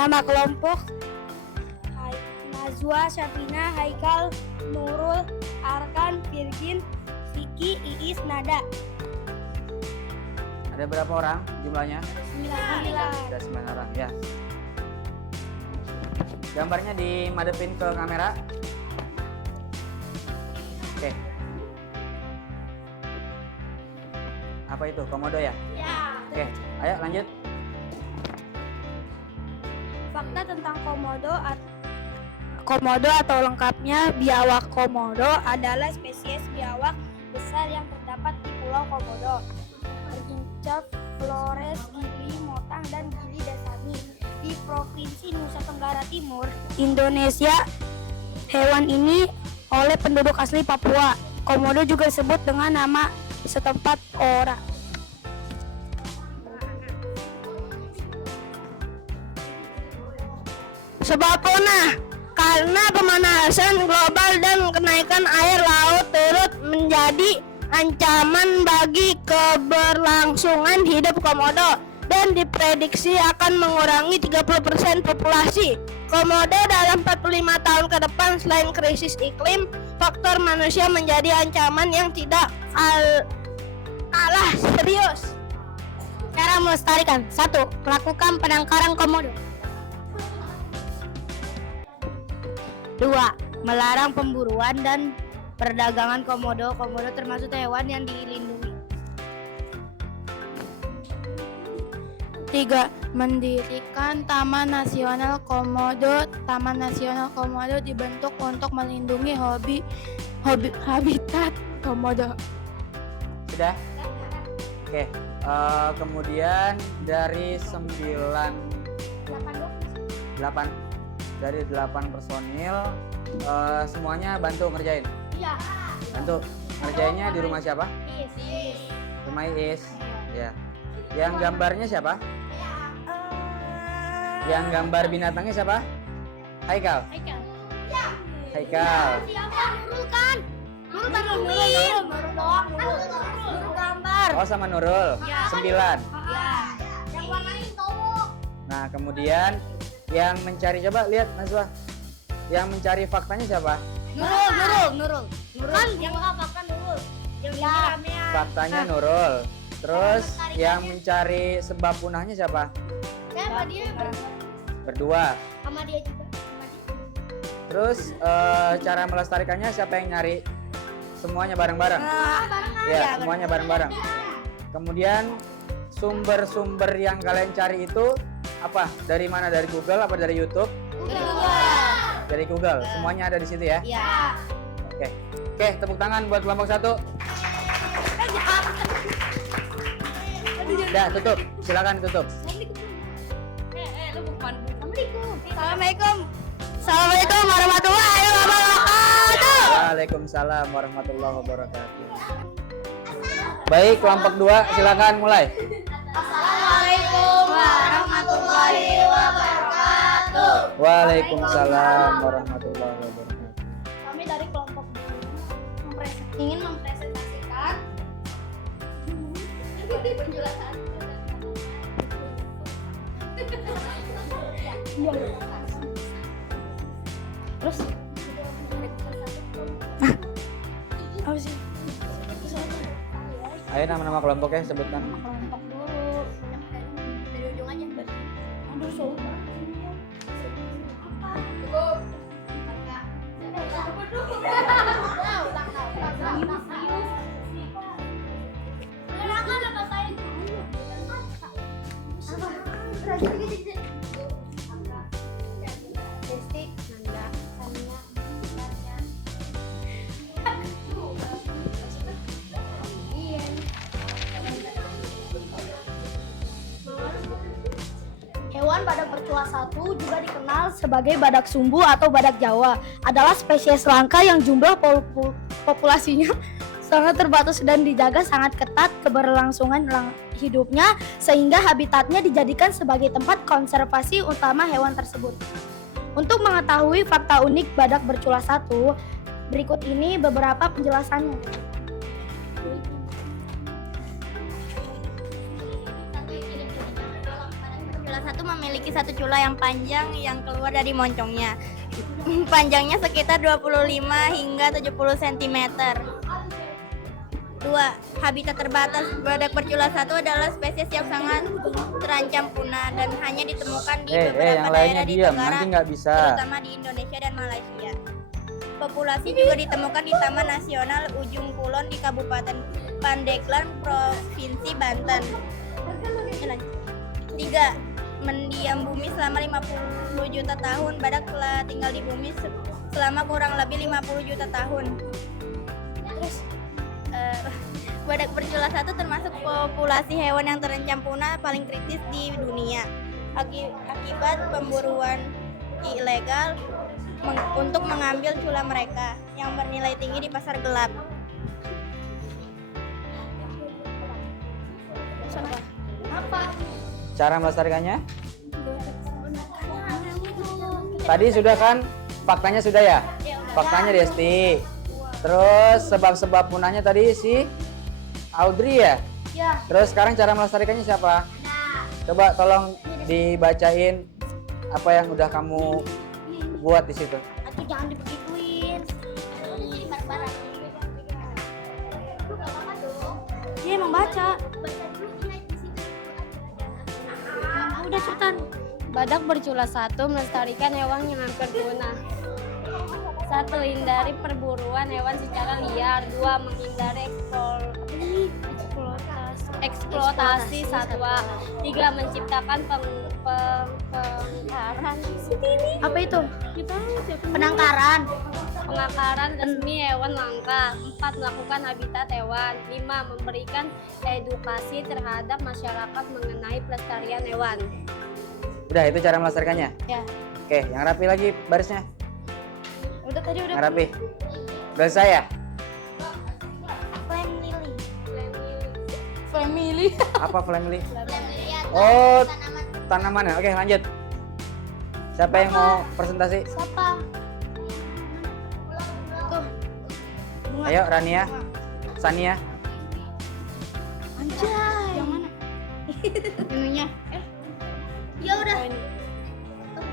Nama kelompok Najwa, Syafina, Haikal, Nurul, Arkan, Virgin, Vicky, Iis, Nada. Ada berapa orang jumlahnya? 9. Ada 9 orang ya. Gambarnya dimadepin ke kamera. Oke. Apa itu? Komodo ya? Ya. Oke, ayo lanjut. Fakta tentang komodo atau lengkapnya biawak komodo adalah spesies biawak besar yang terdapat di Pulau Komodo. Berincar Flores, Gili, Motang, dan Gili Dasani di Provinsi Nusa Tenggara Timur, Indonesia. Hewan ini oleh penduduk asli Papua. Komodo juga disebut dengan nama setempat ora. Sebab punah karena pemanasan global dan kenaikan air laut turut menjadi ancaman bagi keberlangsungan hidup komodo dan diprediksi akan mengurangi 30% populasi komodo dalam 45 tahun ke depan. Selain krisis iklim, faktor manusia menjadi ancaman yang tidak kalah serius. Cara melestarikan: 1. Melakukan penangkaran komodo. 2. Melarang pemburuan dan perdagangan komodo. Komodo termasuk hewan yang dilindungi. 3. Mendirikan Taman Nasional Komodo. Taman Nasional Komodo dibentuk untuk melindungi habitat komodo. Sudah? Oke. Kemudian dari 8 personil semuanya bantu ngerjain. Iya. Bantu ngerjainnya di rumah siapa? Is. Rumah Iis. Ya. Yang gambarnya siapa? Yang gambar binatangnya siapa? Haikal. Haikal. Siapa? Nurul kan? Nurul bantuin. Nurul doang. Nurul gambar. Oh, sama Nurul. 9. Ya. Yang warnain cowok. Nah, kemudian yang mencari, coba lihat Najwa. Yang mencari faktanya siapa? Nurul. Kan yang ngapalkan Nurul. Yang ini ramean. Faktanya Nurul. Terus yang mencari sebab punahnya siapa? Siapa dia? Berdua. Sama dia juga. Terus cara melestarikannya siapa yang nyari? Semuanya bareng-bareng. Ya, semuanya bareng-bareng. Kemudian sumber-sumber yang kalian cari itu apa? Dari mana? Dari Google apa dari YouTube? Dari Google. Semuanya ada di situ ya? Iya. Oke, tepuk tangan buat kelompok 1. Udah, tutup. Silakan tutup. Assalamualaikum warahmatullahi wabarakatuh. Waalaikumsalam warahmatullahi wabarakatuh. Baik, kelompok 2 silakan mulai. Assalamualaikum warahmatullahi wabarakatuh. Waalaikumsalam warahmatullahi wabarakatuh. Kami dari kelompok ingin mempresentasikan penjelasan. Terus apa sih? Ayo nama-nama kelompoknya sebutkan. Kelompok dulu. Dari ujung aja. Aduh, sobat. Hewan badak bertuah satu, juga dikenal sebagai badak sumbu atau badak Jawa, adalah spesies langka yang jumlah populasinya sangat terbatas dan dijaga sangat ketat keberlangsungan hidupnya, sehingga habitatnya dijadikan sebagai tempat konservasi utama hewan tersebut. Untuk mengetahui fakta unik badak bercula satu, berikut ini beberapa penjelasannya. satu memiliki satu cula yang panjang yang keluar dari moncongnya. Panjangnya sekitar 25 hingga 70 cm. 2. Habitat terbatas. Badak bercula satu adalah spesies yang sangat terancam punah dan hanya ditemukan di beberapa yang daerah lainnya di diam, negara, nanti nggak bisa. terutama di Indonesia dan Malaysia. Populasi juga ditemukan di Taman Nasional Ujung Kulon di Kabupaten Pandeglang, Provinsi Banten. 3. Mendiam bumi selama 50 juta tahun. Badak telah tinggal di bumi selama kurang lebih 50 juta tahun. Terus badak bercula satu termasuk populasi hewan yang terancam punah paling kritis di dunia akibat pemburuan ilegal untuk mengambil cula mereka yang bernilai tinggi di pasar gelap. Apa? Cara melestarikannya? Tadi sudah kan? Faktanya sudah ya? Faktanya Desti. Terus sebab-sebab punahnya tadi si Audrey ya? Ya. Terus sekarang cara melestarikannya siapa? Coba tolong dibacain apa yang udah kamu buat di situ. Atau jangan dibegituin. Dia emang baca. Udah Sultan. Badak bercula satu melestarikan hewan yang hampir punah. 1. Hindari perburuan hewan secara liar. 2. Menghindari eksploitasi satwa. 3. Menciptakan pengakaran. Apa itu? Penangkaran. Pengakaran resmi hewan langka. 4. Melakukan habitat hewan. 5. Memberikan edukasi terhadap masyarakat mengenai pelestarian hewan. Udah, itu cara melestarikannya? Ya. Oke, yang rapi lagi barisnya. Udah tadi udah. Yang rapi. Udah saya. Family. Apa family? Oh, tanaman ya. Oke, lanjut. Siapa yang mau presentasi? Siapa? Tuh. Ayo, Rania, Sania. Anjay. Yang mana? Ininya. Ya udah.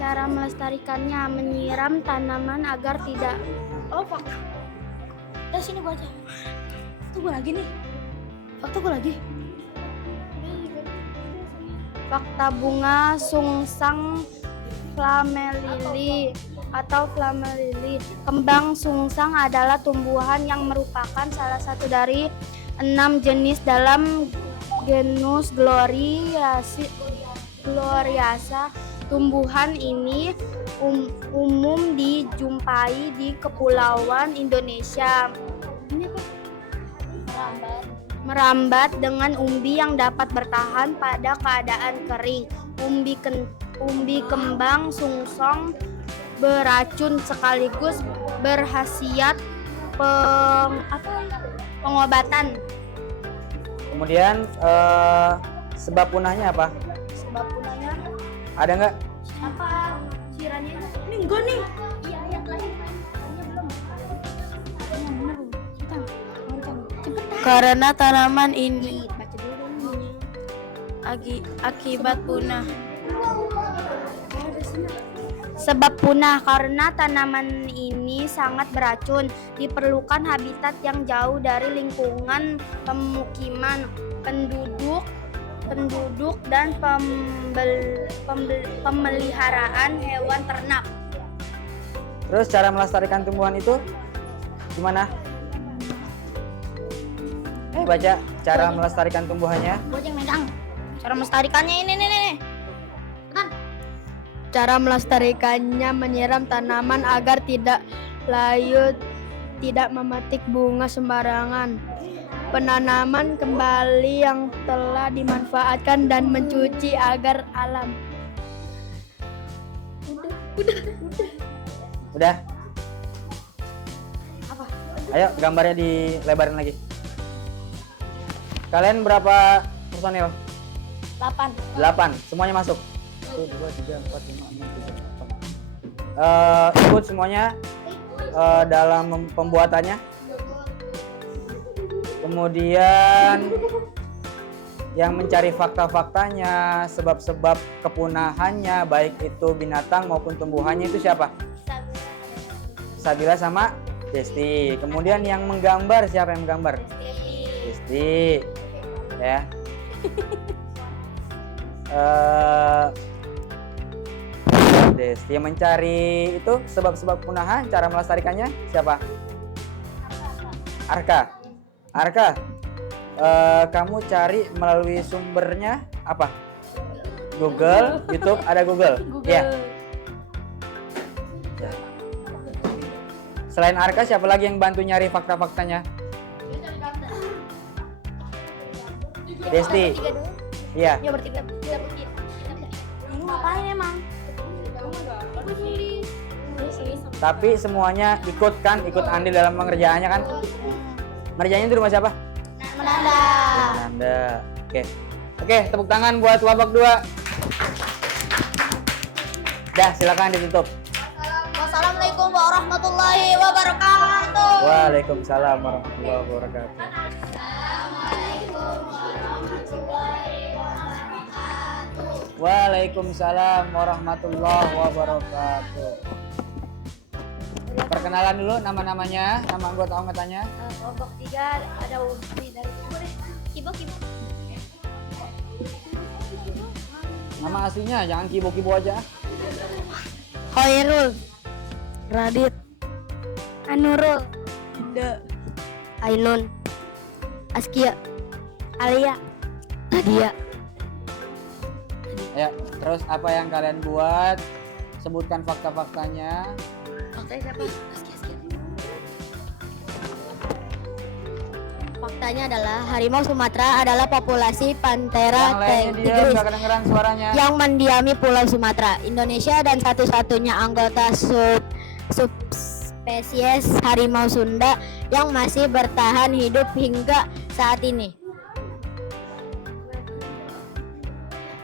Cara melestarikannya menyiram tanaman agar tidak. Oh, fakta. Sini gua aja. Tunggu lagi nih. Fakta gua lagi. Fakta bunga sungsang flamelili atau flamelili. Kembang sungsang adalah tumbuhan yang merupakan salah satu dari 6 jenis dalam genus Gloriasa. Tumbuhan ini umum dijumpai di kepulauan Indonesia. Merambat dengan umbi yang dapat bertahan pada keadaan kering. Umbi kembang sungsong beracun sekaligus berkhasiat pengobatan. Kemudian sebab punahnya apa? Sebab punahnya Ada nggak? apa? Siranya ini enggak nih. Iya, yang lain. Karena tanaman ini akibat punah. Sebab punah karena tanaman ini sangat beracun, diperlukan habitat yang jauh dari lingkungan pemukiman penduduk dan pemeliharaan hewan ternak. Terus cara melestarikan tumbuhan itu gimana? Baca cara melestarikan tumbuhannya. Gua yang megang. Cara melestarikannya ini nih. Cara melestarikannya menyiram tanaman agar tidak layu, tidak memetik bunga sembarangan. Penanaman kembali yang telah dimanfaatkan dan mencuci agar alam. Udah? Apa? Ayo gambarnya dilebarin lagi. Kalian berapa personil? 8. 8. Semuanya masuk. 1, 2, 3, 4, 5, 6, 7, 8. Ikut semuanya dalam pembuatannya. Kemudian yang mencari fakta-faktanya, sebab-sebab kepunahannya, baik itu binatang maupun tumbuhannya itu siapa? Sabila sama Desti. Kemudian yang menggambar, siapa yang menggambar? Desti. Ya. Desti. Yang mencari itu sebab-sebab kepunahan, cara melestarikannya siapa? Arka. Arka, kamu cari melalui sumbernya apa? Google, YouTube, ada Google. Ya. Selain Arka, siapa lagi yang bantu nyari fakta-faktanya? Desti. Iya. Ya bertiga. Ini ngapain emang? Tapi semuanya ikut kan, ikut andil dalam pengerjaannya kan? Ngerjainnya di rumah siapa? Menanda. Menanda. Oke, tepuk tangan buat Wabak 2. Dah, silakan ditutup. Wassalamualaikum warahmatullahi wabarakatuh. Waalaikumsalam warahmatullahi wabarakatuh. Waalaikumsalam warahmatullahi wabarakatuh. Perkenalan dulu nama-namanya, nama anggota-anggotanya. Kelompok 3 ada Ubi dari Kibo. Nama aslinya, jangan kibo-kibo aja. Khairul, Radit, Anurul, Dinda, Ainun, Askia, Alia, Nadia. Ya, terus apa yang kalian buat? Sebutkan fakta-faktanya. Faktanya siapa? Askia. Faktanya adalah harimau Sumatera adalah populasi Panthera Yang lainnya dia tigris nggak kedengeran suaranya. yang mendiami Pulau Sumatera, Indonesia, dan satu-satunya anggota subspesies harimau Sunda yang masih bertahan hidup hingga saat ini.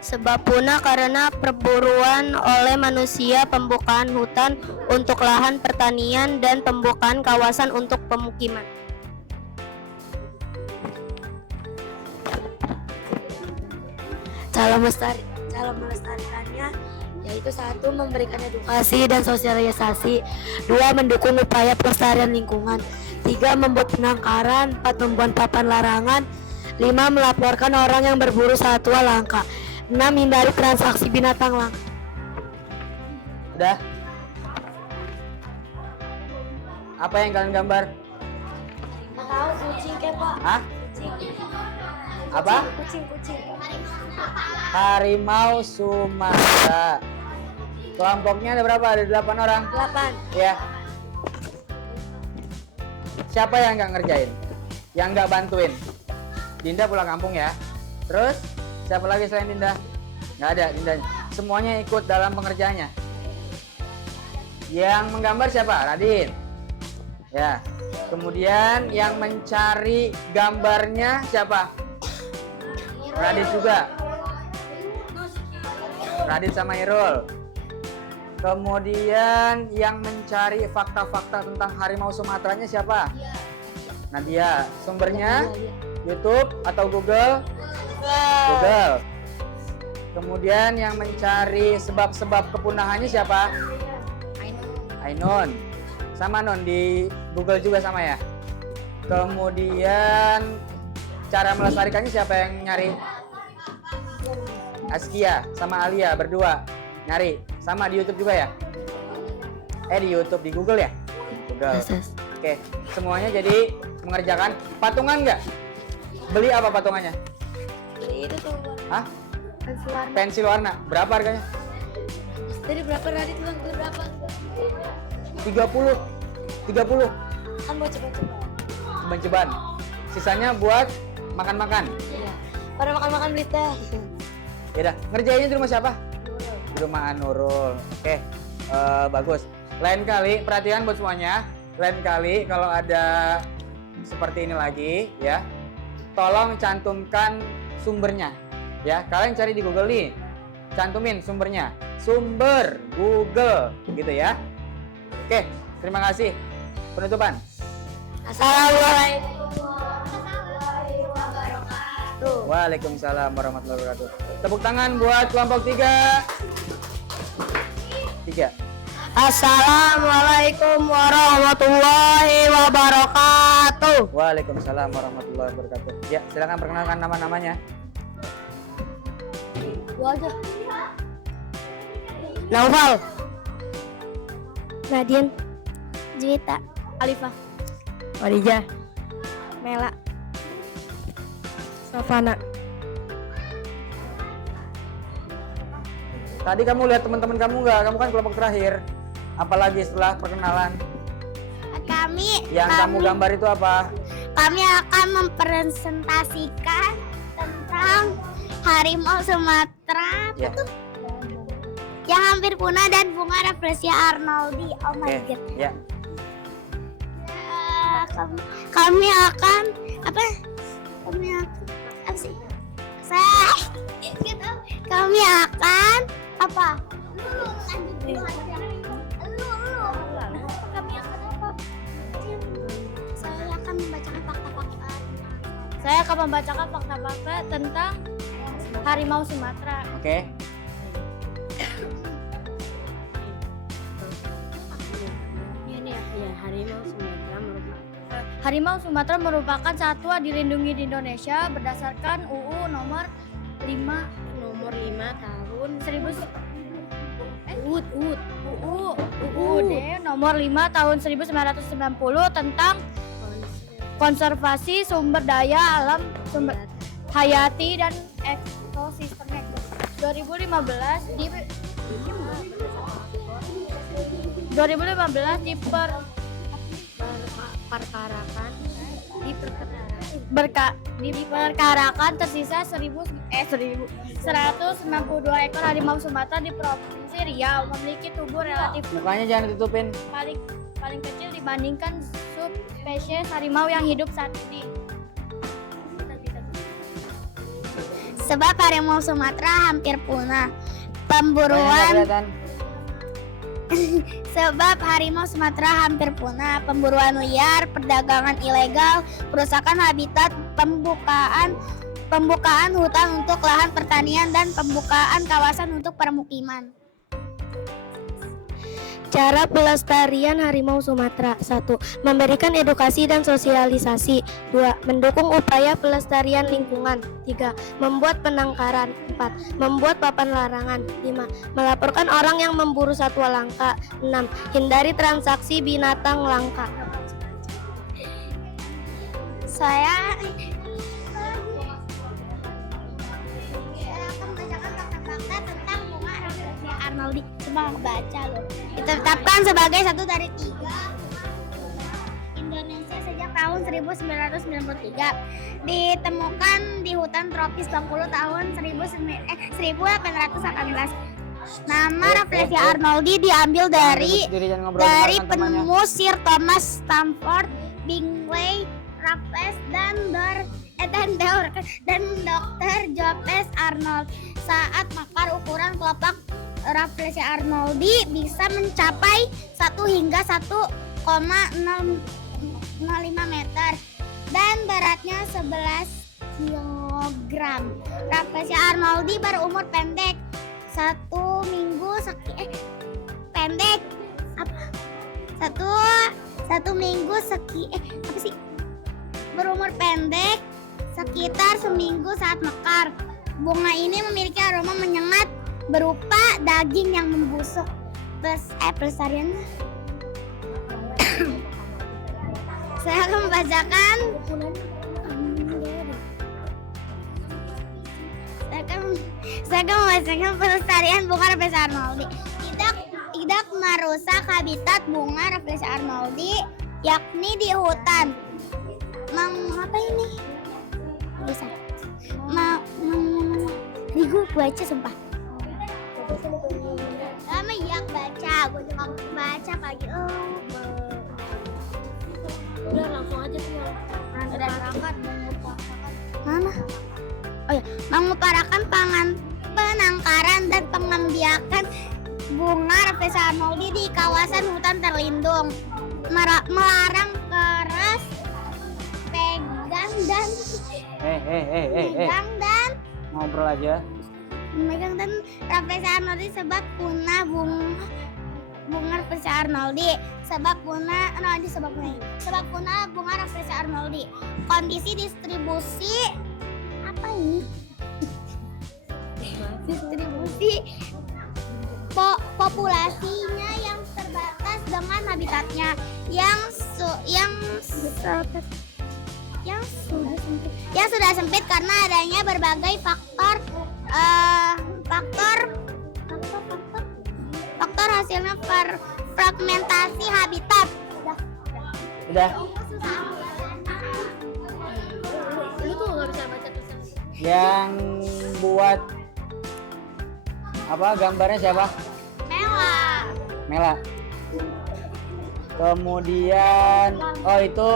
Sebab punah karena perburuan oleh manusia, pembukaan hutan untuk lahan pertanian, dan pembukaan kawasan untuk pemukiman. Cara melestarikannya yaitu 1. Memberikan edukasi dan sosialisasi, 2. Mendukung upaya pelestarian lingkungan, 3. Membuat penangkaran, 4. Membuat papan larangan, 5. Melaporkan orang yang berburu satwa langka, 6. Hindari transaksi binatang langka. Udah? Apa yang kalian gambar? Nggak tahu, kucing kayak Pak. Hah? Apa? Kucing. Harimau Sumatera. Kelompoknya ada berapa? Ada 8 orang? 8. Ya. Siapa yang nggak ngerjain? Yang nggak bantuin? Dinda pulang kampung ya. Terus siapa lagi selain Dinda? Nggak ada Dinda. Semuanya ikut dalam pengerjaannya. Yang menggambar siapa? Radin. Ya. Kemudian yang mencari gambarnya siapa? Radit juga. Radit sama Irul. Kemudian yang mencari fakta-fakta tentang harimau Sumateranya siapa? Nadia. Sumbernya YouTube atau Google? Google. Kemudian yang mencari sebab-sebab kepunahannya siapa? Ainun. Sama Non di Google juga sama ya. Kemudian cara melestarikannya siapa yang nyari? Askia sama Alia berdua nyari. Sama di YouTube juga ya? Di YouTube, di Google ya? Google. Oke, semuanya jadi mengerjakan patungan nggak? Beli apa patungannya? Beli itu tuh. Hah? Pensil warna. Pensil warna. Berapa harganya? Jadi berapa Radit tuh? Berapa? 30. Kan buat coba-coba. Cobaan. Sisanya buat makan-makan. Iya. Pada makan-makan beli teh. Ya udah, ngerjainnya di rumah siapa? Di rumah Anurul. Oke, bagus. Lain kali, perhatian buat semuanya. Lain kali kalau ada seperti ini lagi, ya, tolong cantumkan sumbernya. Ya, kalian cari di Google nih, cantumin sumbernya. Sumber Google, gitu ya. Oke, terima kasih. Penutupan. Assalamualaikum. wabarakatuh. Waalaikumsalam warahmatullahi wabarakatuh. Tepuk tangan buat kelompok 3. Assalamualaikum warahmatullahi wabarakatuh. Waalaikumsalam warahmatullahi wabarakatuh. Ya, silakan perkenalkan nama-namanya. Gua aja. Naufal, Nadine, Juwita, Alifah, Wadijah, Mela, Safana. Tadi kamu lihat teman-teman kamu nggak? Kamu kan kelompok terakhir. Apalagi setelah perkenalan? Yang kamu gambar itu apa? Kami akan mempresentasikan tentang harimau Sumatera Ya. yang hampir punah dan bunga Rafflesia arnoldi. Oh my Oke. god. Ya. Kami akan apa? Sih? Kami akan apa? saya akan membacakan fakta-fakta tentang harimau Sumatera. Oke. Harimau Sumatera merupakan satwa dilindungi di Indonesia berdasarkan UU nomor 5 tahun 1000 UUD nomor 5 tahun 1990 tentang konservasi sumber daya alam, sumber hayati dan ekosistemnya. 2015 diperkarakan tersisa 192 ekor harimau Sumatera di Provinsi Riau, memiliki tubuh relatif Mukanya jangan ditutupin. paling kecil dibandingkan subspesies harimau yang hidup saat ini. Sebab harimau Sumatera hampir punah. Sebab harimau Sumatera hampir punah, pemburuan liar, perdagangan ilegal, perusakan habitat, pembukaan hutan untuk lahan pertanian dan pembukaan kawasan untuk permukiman. Cara pelestarian harimau Sumatera. 1. Memberikan edukasi dan sosialisasi. 2. Mendukung upaya pelestarian lingkungan. 3. Membuat penangkaran. 4. Membuat papan larangan. 5. Melaporkan orang yang memburu satwa langka. 6. Hindari transaksi binatang langka. Saya akan membacakan fakta-fakta tentang bunga Rafflesia arnoldi. Coba baca loh. Ditetapkan sebagai satu dari 3 Indonesia sejak tahun 1993. Ditemukan di hutan tropis Bengkulu tahun 1818. Nama Rafflesia arnoldi diambil dari penemu Sir Thomas Stamford Bingley Raffles dan Dr. Joseph Arnold. Saat mekar, ukuran kelopak Rafflesia arnoldi bisa mencapai 1 hingga 1,005 meter dan beratnya 11 kg. Rafflesia arnoldi berumur pendek, 1 minggu pendek apa? Satu minggu berumur pendek sekitar seminggu saat mekar. Bunga ini memiliki aroma menyengat berupa daging yang membusuk. Pelestarian. Saya akan membacakan pelestarian bunga Rafflesia arnoldi. Tidak merusak habitat bunga Rafflesia arnoldi, yakni di hutan. Apa ini? Bisa. Gue baca sumpah. Lama ya baca, gue juga baca pagi. Udah langsung aja sih. Mana? Oh ya, mengutarakan penangkaran dan pengambiakan bunga Rafflesia arnoldi di kawasan hutan terlindung, melarang keras pegang dan Megang dan Ngobrol aja. Megang dan Rafflesia Arnoldi sebab punah bunga Rafflesia Arnoldi sebab punah bunga Rafflesia Arnoldi. Kondisi distribusi apa ini? Distribusi populasinya yang terbatas dengan habitatnya yang sudah sempit karena adanya berbagai faktor hasilnya fragmentasi habitat. Udah. Lu tuh nggak bisa baca tulisan. Yang buat apa gambarnya siapa? Mela. Kemudian itu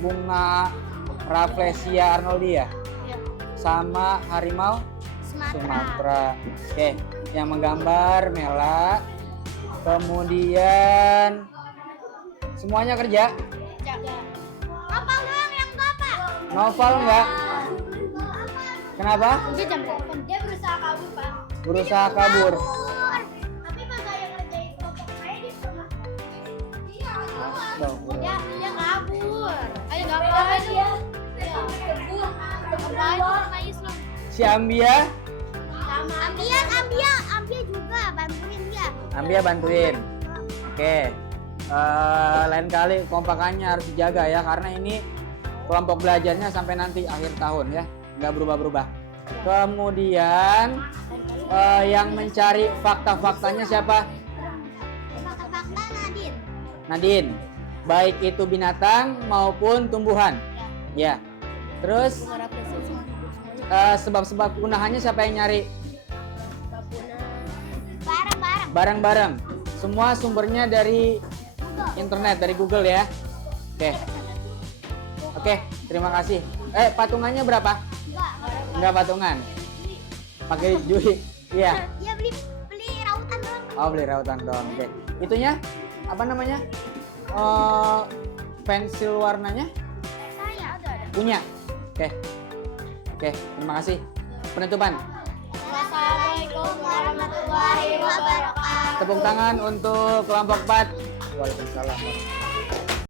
bunga Rafflesia Arnoldi ya? Sama harimau Sumatera. Oke, yang menggambar Mela. Kemudian semuanya kerja? Novel doang yang bapak. Novel enggak? Kenapa? Dia jam 8. Dia berusaha kabur, Pak. Berusaha kabur. Tapi pas saya ngerjain kelompok saya dia pernah. Dia Tuh. dia kabur. Ayo gambar dia. Si Ambia? Ambia juga bantuin dia. Ambia bantuin. Oke. Lain kali kompakannya harus dijaga ya, karena ini kelompok belajarnya sampai nanti akhir tahun ya, nggak berubah-berubah. Kemudian yang mencari fakta-faktanya siapa? Fakta Nadine. Nadine. Baik itu binatang maupun tumbuhan. Ya. Terus sebab-sebab punahannya siapa yang nyari? Bareng-bareng. Semua sumbernya dari internet, dari Google ya. Oke, terima kasih. Patungannya berapa? Enggak patungan. Pakai duit. Iya. Ya beli rautan doang. Oh, beli rautan doang. Oke. Itunya apa namanya? Pensil warnanya? Saya ada. Punya. Oke, terima kasih. Penutupan. Wassalamualaikum warahmatullahi wabarakatuh. Tepuk tangan untuk kelompok 4. Waalaikumsalam.